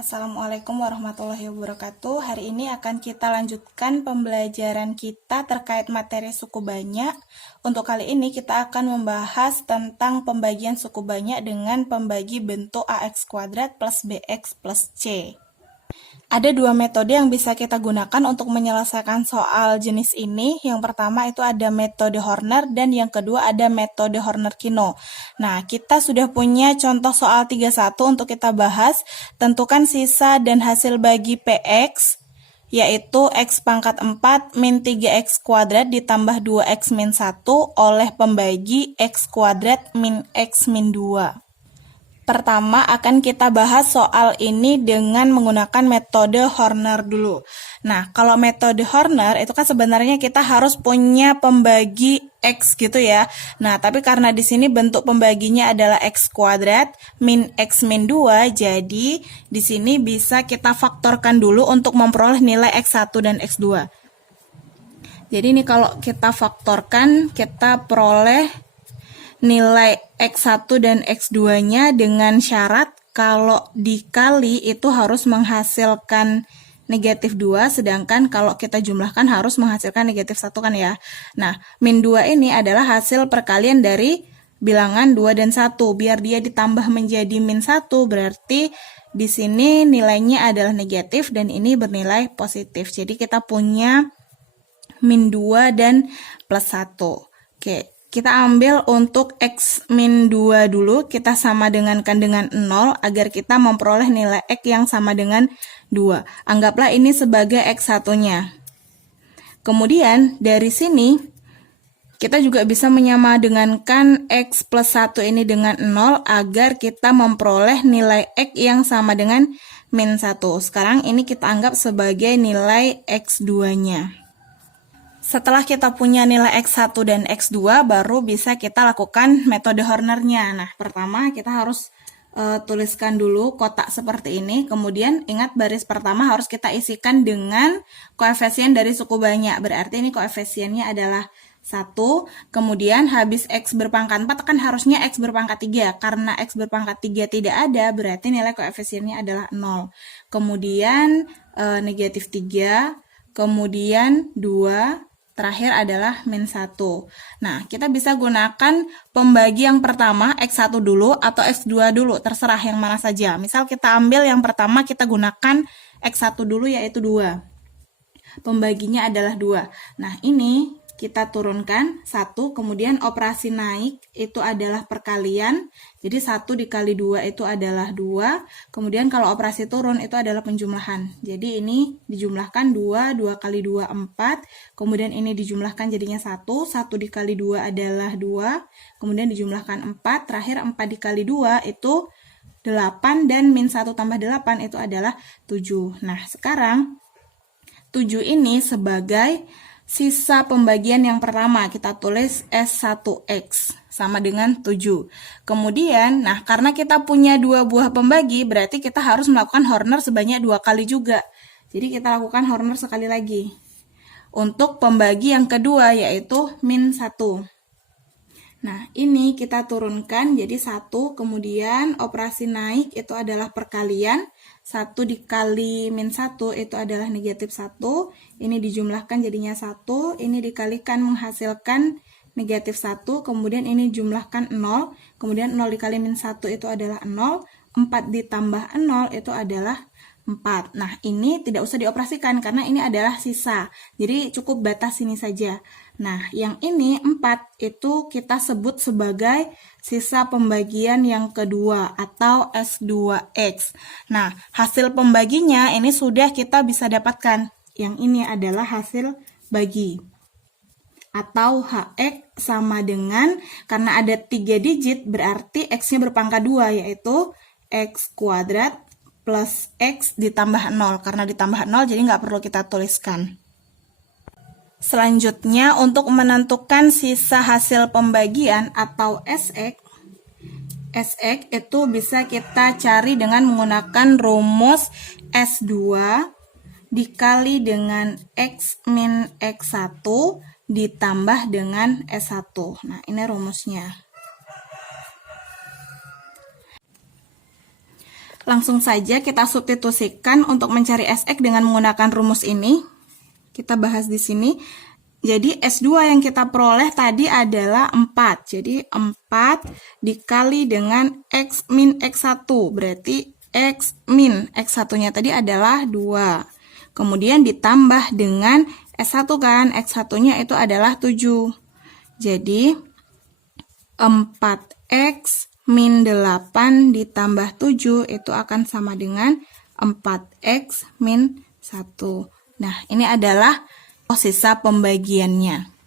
Assalamualaikum warahmatullahi wabarakatuh. Hari ini akan kita lanjutkan pembelajaran kita terkait materi suku banyak. Untuk kali ini kita akan membahas tentang pembagian suku banyak dengan pembagi bentuk AX kuadrat plus BX plus C. Ada dua metode yang bisa kita gunakan untuk menyelesaikan soal jenis ini. Yang pertama itu ada metode Horner dan yang kedua ada metode Horner-Kino. Nah, kita sudah punya contoh soal 31 untuk kita bahas. Tentukan sisa dan hasil bagi PX, yaitu X pangkat 4 min 3X kuadrat ditambah 2X min 1 oleh pembagi X kuadrat min X min 2. Pertama akan kita bahas soal ini dengan menggunakan metode Horner dulu. Nah, kalau metode Horner itu kan sebenarnya kita harus punya pembagi X gitu ya. Nah, tapi karena di sini bentuk pembaginya adalah X kuadrat min X min 2, jadi di sini bisa kita faktorkan dulu untuk memperoleh nilai X1 dan X2. Jadi ini kalau kita faktorkan, kita peroleh nilai X1 dan X2-nya dengan syarat kalau dikali itu harus menghasilkan negatif 2, sedangkan kalau kita jumlahkan harus menghasilkan negatif 1 kan ya. Nah, min 2 ini adalah hasil perkalian dari bilangan 2 dan 1. Biar dia ditambah menjadi min 1, berarti di sini nilainya adalah negatif dan ini bernilai positif. Jadi kita punya min 2 dan plus 1. Oke. Kita ambil untuk X min 2 dulu, kita sama dengankan dengan 0 agar kita memperoleh nilai X yang sama dengan 2. Anggaplah ini sebagai X1-nya. Kemudian dari sini kita juga bisa menyamadengankan X plus 1 ini dengan 0 agar kita memperoleh nilai X yang sama dengan min 1. Sekarang ini kita anggap sebagai nilai X2-nya. Setelah kita punya nilai X1 dan X2, baru bisa kita lakukan metode Horner-nya. Nah, pertama kita harus tuliskan dulu kotak seperti ini. Kemudian ingat baris pertama harus kita isikan dengan koefisien dari suku banyak. Berarti ini koefisiennya adalah 1. Kemudian habis X berpangkat 4 kan harusnya X berpangkat 3. Karena X berpangkat 3 tidak ada, berarti nilai koefisiennya adalah 0. Kemudian negatif 3. Kemudian 2. Terakhir adalah min 1. Nah, kita bisa gunakan pembagi yang pertama, X1 dulu atau X2 dulu, terserah yang mana saja. Misal kita ambil yang pertama, kita gunakan X1 dulu yaitu 2. Pembaginya adalah 2. Nah, ini kita turunkan 1, kemudian operasi naik itu adalah perkalian. Jadi 1 dikali 2 itu adalah 2. Kemudian kalau operasi turun itu adalah penjumlahan. Jadi ini dijumlahkan 2, 2 kali 2, 4. Kemudian ini dijumlahkan jadinya 1. 1 dikali 2 adalah 2. Kemudian dijumlahkan 4. Terakhir 4 dikali 2 itu 8 dan min 1 tambah 8 itu adalah 7. Nah, sekarang 7 ini sebagai sisa pembagian yang pertama, kita tulis S1X sama dengan 7. Kemudian, nah karena kita punya 2 buah pembagi, berarti kita harus melakukan Horner sebanyak 2 kali juga. Jadi kita lakukan Horner sekali lagi. Untuk pembagi yang kedua, yaitu min 1. Nah, ini kita turunkan jadi 1, kemudian operasi naik itu adalah perkalian. 1 dikali min 1 itu adalah negatif 1. Ini dijumlahkan jadinya 1. Ini dikalikan menghasilkan negatif 1. Kemudian ini jumlahkan 0. Kemudian 0 dikali min 1 itu adalah 0. 4 ditambah 0 itu adalah 4. Nah, ini tidak usah dioperasikan karena ini adalah sisa. Jadi cukup batas ini saja. Nah, yang ini 4 itu kita sebut sebagai sisa pembagian yang kedua atau S2X. Nah, hasil pembaginya ini sudah kita bisa dapatkan. Yang ini adalah hasil bagi. Atau HX sama dengan, karena ada 3 digit berarti X-nya berpangkat 2 yaitu X kuadrat plus X ditambah 0. Karena ditambah 0 jadi nggak perlu kita tuliskan. Selanjutnya untuk menentukan sisa hasil pembagian atau SX itu bisa kita cari dengan menggunakan rumus S2 dikali dengan X min X1 ditambah dengan S1. Nah, ini rumusnya. Langsung saja kita substitusikan untuk mencari Sx dengan menggunakan rumus ini. Kita bahas di sini. Jadi S2 yang kita peroleh tadi adalah 4. Jadi 4 dikali dengan X min X1. Berarti X min X1-nya tadi adalah 2. Kemudian ditambah dengan S1 kan. X1-nya itu adalah 7. Jadi 4X min 8 ditambah 7 itu akan sama dengan 4X min 1. Nah, ini adalah sisa pembagiannya.